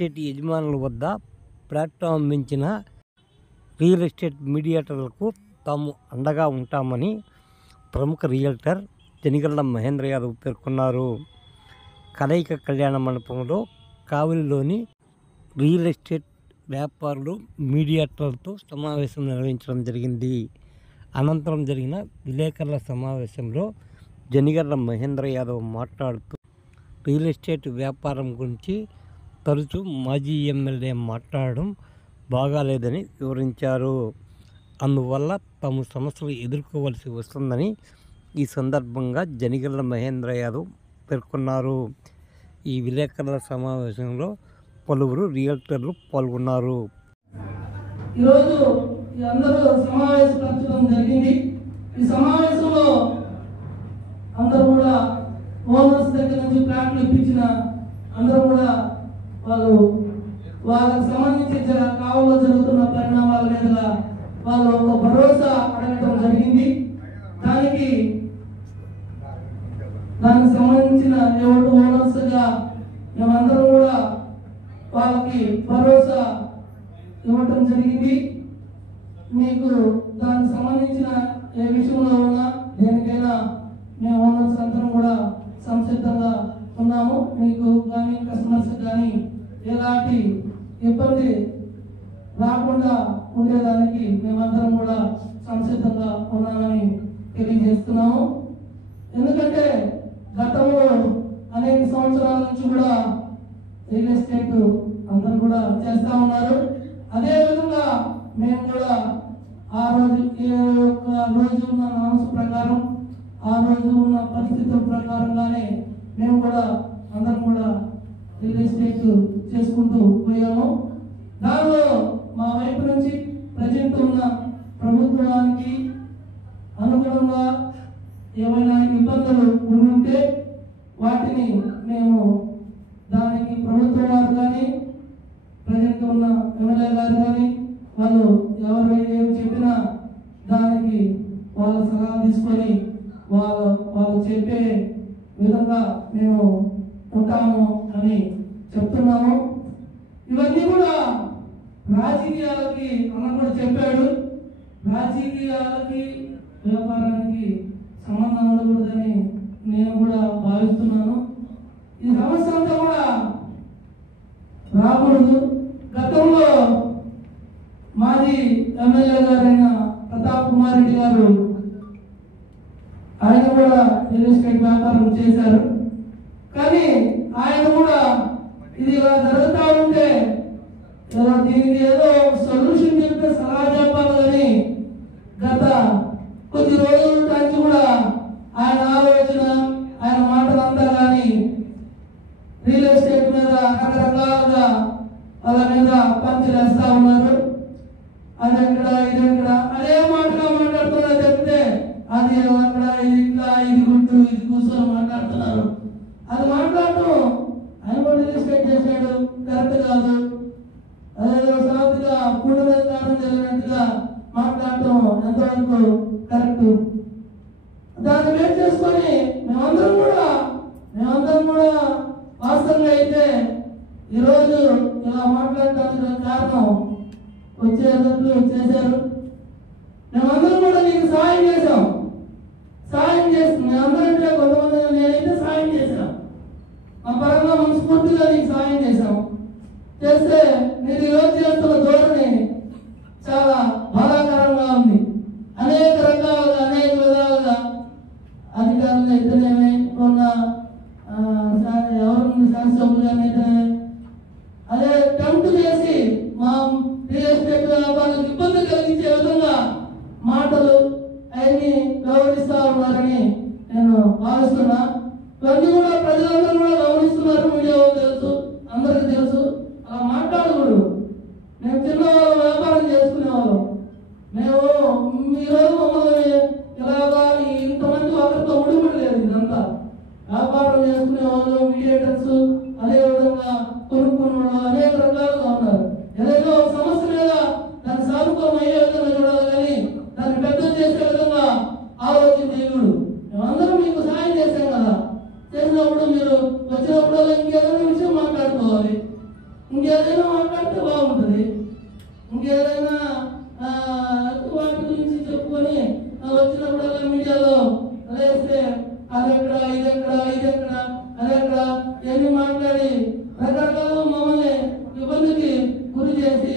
Estate యజమానుల వద్ద platform మించిన రియల్ ఎస్టేట్ మీడియేటర్లకు తాము అండగా ఉంటామని ప్రముఖ రియల్టర్ జనిగళ్ల మహేంద్ర యాదవ్ పేర్కొన్నారు. కలయిక కళ్యాణ మండపంలో కావలిలోని రియల్ ఎస్టేట్ వ్యాపారులు మీడియేటర్లతో సమావేశం నిర్వహించడం జరిగింది. అనంతరం జరిగిన విలేకరుల సమావేశంలో జనిగళ్ల మహేంద్ర యాదవ్ మాట్లాడుతూ రియల్ ఎస్టేట్ వ్యాపారం గురించి తరచూ మాజీ ఎమ్మెల్యే మాట్లాడడం బాగాలేదని వివరించారు. అందువల్ల తాము సమస్యలు ఎదుర్కోవలసి వస్తుందని ఈ సందర్భంగా జనిగళ్ల మహేంద్ర యాదవ్ పేర్కొన్నారు. ఈ విలేకరుల సమావేశంలో పలువురు రియల్టర్లు పాల్గొన్నారు. ఈరోజు అందరూ సమావేశపరచడం జరిగింది. ఈ సమావేశంలో అందరూ కూడా ఓనర్స్ దగ్గర నుంచి ప్లాట్లు ఇప్పించిన అందరూ కూడా వాళ్ళకి సంబంధించి కావులో జరుగుతున్న పరిణామాల మీద వాళ్ళు ఒక భరోసా అడగడం జరిగింది. దానికి సంబంధించిన ఓనర్స్ గా మేమందరం కూడా వాళ్ళకి భరోసా ఇవ్వటం జరిగింది. మీకు దానికి సంబంధించిన ఏ విషయంలో ఉన్నా దేనికైనా మేము ఓనర్స్ అందరం కూడా సంసిద్ధంగా ఉన్నాము. మీకు కానీ కస్టమర్స్ కానీ ఎలాంటి ఇబ్బంది రాకుండా ఉండేదానికి మేమందరం కూడా సంసిద్ధంగా ఉన్నామని తెలియజేస్తున్నాము. ఎందుకంటే గతంలో అనేక సంవత్సరాల నుంచి కూడా రియల్ ఎస్టేట్ అందరూ కూడా చేస్తూ ఉన్నారు. అదేవిధంగా మేము కూడా ఆ రోజు రోజు ఉన్న నామ్స్ ప్రకారం ఆ రోజు ఉన్న పరిస్థితుల ప్రకారంగానే మేము కూడా అందరం కూడా రియల్ ఎస్టేట్ చేసుకుంటూ పోయాము. దానిలో మా వైపు నుంచి ప్రజెంట్ ఉన్న ప్రభుత్వానికి అనుగుణంగా ఏమైనా ఇబ్బందులు ఉంటే వాటిని మేము దానికి ప్రభుత్వం వారు కానీ ప్రజెంట్ ఉన్న ఎమ్మెల్యే గారు కానీ వాళ్ళు ఎవరు ఏం చెప్పినా దానికి వాళ్ళ సలహా తీసుకొని వాళ్ళు చెప్పే విధంగా మేము ఉంటాము అని చెప్తున్నాము. ఇవన్నీ కూడా రాజకీయాలకి అన్న కూడా చెప్పాడు. రాజకీయాలకి వ్యాపారానికి సంబంధం ఉండకూడదని నేను కూడా భావిస్తున్నాను. ఈ సమస్య అంతా కూడా రాకూడదు. గతంలో మాజీ ఎమ్మెల్యే గారైన ప్రతాప్ కుమార్ రెడ్డి గారు ఆయన కూడా రియల్ ఎస్టేట్ వ్యాపారం చేశారు. కానీ ఆయన కూడా ఇది ఇలా జరుగుతూ ఉంటే దీనికి ఏదో సొల్యూషన్ చెప్తే సలహా చెప్పాలి కానీ గత కొద్ది రోజుల నుంచి కూడా ఆయన ఆలోచన ఆయన మాటలంతా కానీ రియల్ ఎస్టేట్ మీద రకరకాలుగా వాళ్ళ మీద పంచలేస్తా ఉన్నారు. అది ఎక్కడ ఇది ఎక్కడ అదే మాటగా మాట్లాడుతున్నా చెప్తే అది అక్కడ ఇది ఇంకా ఇది గుంటూ ఇది కూర్చొని మాట్లాడుతున్నారు. అది మాట్లాడటం ఆయన కూడా రియల్ ఎస్టేట్ చేశాడు, కరెక్ట్ కాదు. అదేదో సాఫీగా పూర్ణ కారణం జరిగినట్టుగా మాట్లాడటం ఎంతవరకు కరెక్ట్. దాన్ని వేట్ చేసుకొని మేమందరం కూడా వాస్తవంగా అయితే ఈరోజు ఇలా మాట్లాడటానికి కారణం వచ్చేటట్లు చేశారు. మేమందరం కూడా నీకు సాయం చేసాం. మేమందరంటే కొంతమంది నేనైతే సాయం చేశాం. మా పరంగా మనస్ఫూర్తిగా నీకు సాయం చేశాం. చేస్తే మీరు ఈరోజు చేస్తున్న ధోరణి చాలా బాధాకరంగా ఉంది. అనేక రకాలుగా అనేక విధాలుగా అధికారులు అయితేనేమి కొన్న ఎవరు శాసనసభ్యులు అయితేనే అదే టెంప్ట్ చేసి మా రియల్ ఎస్టేట్ వ్యాపారాలకు ఇబ్బంది కలిగించే విధంగా మాటలు అవన్నీ వ్యవహరిస్తూ ఉన్నారని నేను భావిస్తున్నా. ఇవన్నీ కూడా ప్రజలందరూ కూడా గమనిస్తున్నారు. మీడియా తెలుసు, అందరికీ తెలుసు. అలా మాట్లాడకూడదు. మేము చిన్న వ్యాపారం చేసుకునేవాళ్ళం. మేము ఈరోజు మమ్మల్ని ఇలాగా ఇంతమంది ఒకరితో ముడిపడి లేదు. ఇదంతా వ్యాపారం చేసుకునే వాళ్ళు మీడియేటర్స్ అదేవిధంగా కొనుక్కునే వాళ్ళు అనేక రకాలుగా ఉన్నారు. ఏదైనా ఒక సమస్య మీద దాన్ని సాగుతం అయ్యే విధంగా చూడాలి కానీ దాన్ని పెద్ద చేసే విధంగా ఆలోచన చేయకూడదు. మేమందరం మీకు సాయం చేసాం కదా. చేసినప్పుడు మీరు వచ్చినప్పుడు ఇంకేదైనా విషయం మాట్లాడుకోవాలి. ఇంకేదో వచ్చినప్పుడల్లా మీడియాలో అదేస్తే అదెక్కడ ఇదెక్కడ ఇదెక్కడ అదెక్కడ ఇవన్నీ మాట్లాడి రకరకాల మమ్మల్ని ఇబ్బందికి గురి చేసి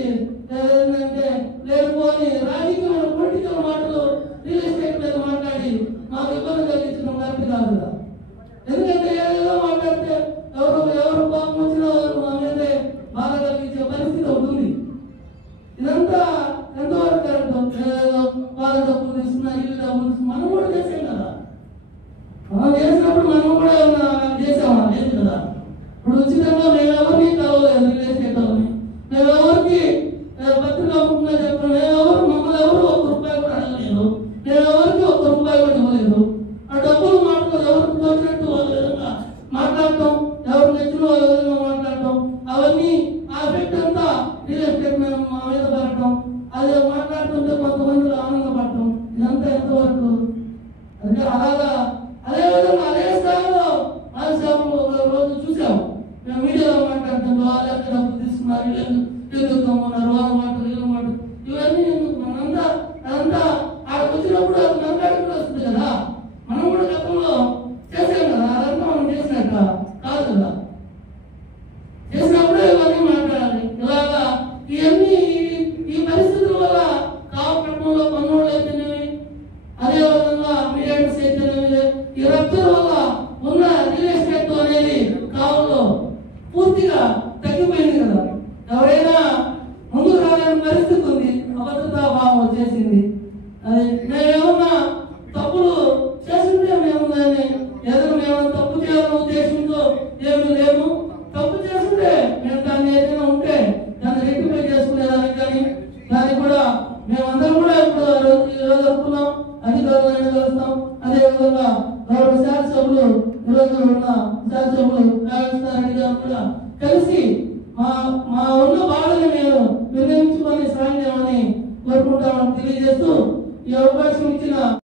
ఏంటంటే లేకపోని రాజకీయ పొలిటికల్ మాటలు రియల్ ఎస్టేట్ మీద మాట్లాడి మాకు ఇబ్బంది కలిగించడం కరెక్ట్ కాదు కదా. ఎందుకంటే ఏదో మాట్లాడితే ఎవరు పాపం వచ్చినా మా మీదే బాధ కలిగించే పరిస్థితి ఉంటుంది. ఇదంతా ఎంతవరకు కరెక్ట్? వాళ్ళ డబ్బులు తీసుకున్నా ఇల్లు డబ్బులు తీసుకున్నా మనం కూడా చేసాం కదా. మనం చేసినప్పుడు మనం కూడా ఏమన్నా చేసామా? లేదు కదా. ఇప్పుడు ఉచితంగా మేము ఎవరిని కలవలేదు రియల్ ఎస్టేట్ వాళ్ళని, మేము ఎవరికి పత్రికా ముఖ్యంగా చెప్తాం, మమ్మల్ని ఎవరు ₹1 కూడా అడగలేదు, మేము ఎవరికి ₹1 కూడా ఇవ్వలేదు. ఆ డబ్బులు మాట్లాడు ఎవరికి తోచినట్టు వాళ్ళ విధంగా మాట్లాడటం, ఎవరు నచ్చిన వాళ్ళ విధంగా మాట్లాడటం, అవన్నీ ఆ ఎఫెక్ట్ అంతా రియల్ ఎస్టేట్ మీద మా మీద పడటం, అది మాట్లాడుతుంటే కొంతమందిలో ఆనందపడటం, ఇదంతా ఎంతవరకు? అంటే అలాగా అదేవిధంగా అదే స్థాయిలో రాజశాఖలో ఒక రోజు చూసాము, మేము మీడియాలో మాట్లాడుతాం, వాళ్ళు ఎక్కడ డబ్బులు తీసుకున్నారు, ఎందుకు తమ్మున్నారు, వాళ్ళ మాటలు వీళ్ళ మాటలు ఇవన్నీ ఎందుకు? మనంతా అదంతా ఆడికి వచ్చినప్పుడు అది మనకాడికి కూడా వస్తుంది కదా. మనం కూడా గతంలో చేసాం కదా, అదంతా మనం చేసినట్ట కాదు కదా. చేసినప్పుడే ఇవన్నీ మాట్లాడాలి. ఇలాగా ఇవన్నీ ఈ పరిస్థితుల వల్ల కావపట్నంలో పన్నులు అయితేనేవి, అదేవిధంగా మీడియాటర్స్ అయితేనేవి, ఈ రప్చర్ వల్ల ఉన్న రియల్ ఎస్టేట్ అనేది కావులో పూర్తిగా తగ్గిపోయింది కదా. ఎవరైనా ముందుకు రాలేని పరిస్థితి ఉంది, అభద్రతా భావం వచ్చేసింది. అది మేమేమన్నా తప్పులు చేస్తుంటే మేము దాన్ని ఏదైనా మేము తప్పు చేయాలనే ఉద్దేశంతో ఏమి లేము. తప్పు చేస్తుంటే మేము దాన్ని ఏదైనా ఉంటే దాన్ని రెక్టిఫై చేసుకునేదానికి కానీ దాన్ని కూడా మేమందరం కూడా ఇప్పుడు ఈరోజు అనుకున్నాం, అధికారులను కలుస్తాం. అదేవిధంగా గౌరవ శాసనసభ్యులు ఈరోజు ఉన్న శాసనసభ్యులు నాగేశ్వరరెడ్డి గారు కూడా కలిసి మా ఉన్న బాధని మేము నిర్ణయించుకొని సాయం చేయమని కోరుకుంటామని తెలియజేస్తూ ఈ అవకాశం ఇచ్చిన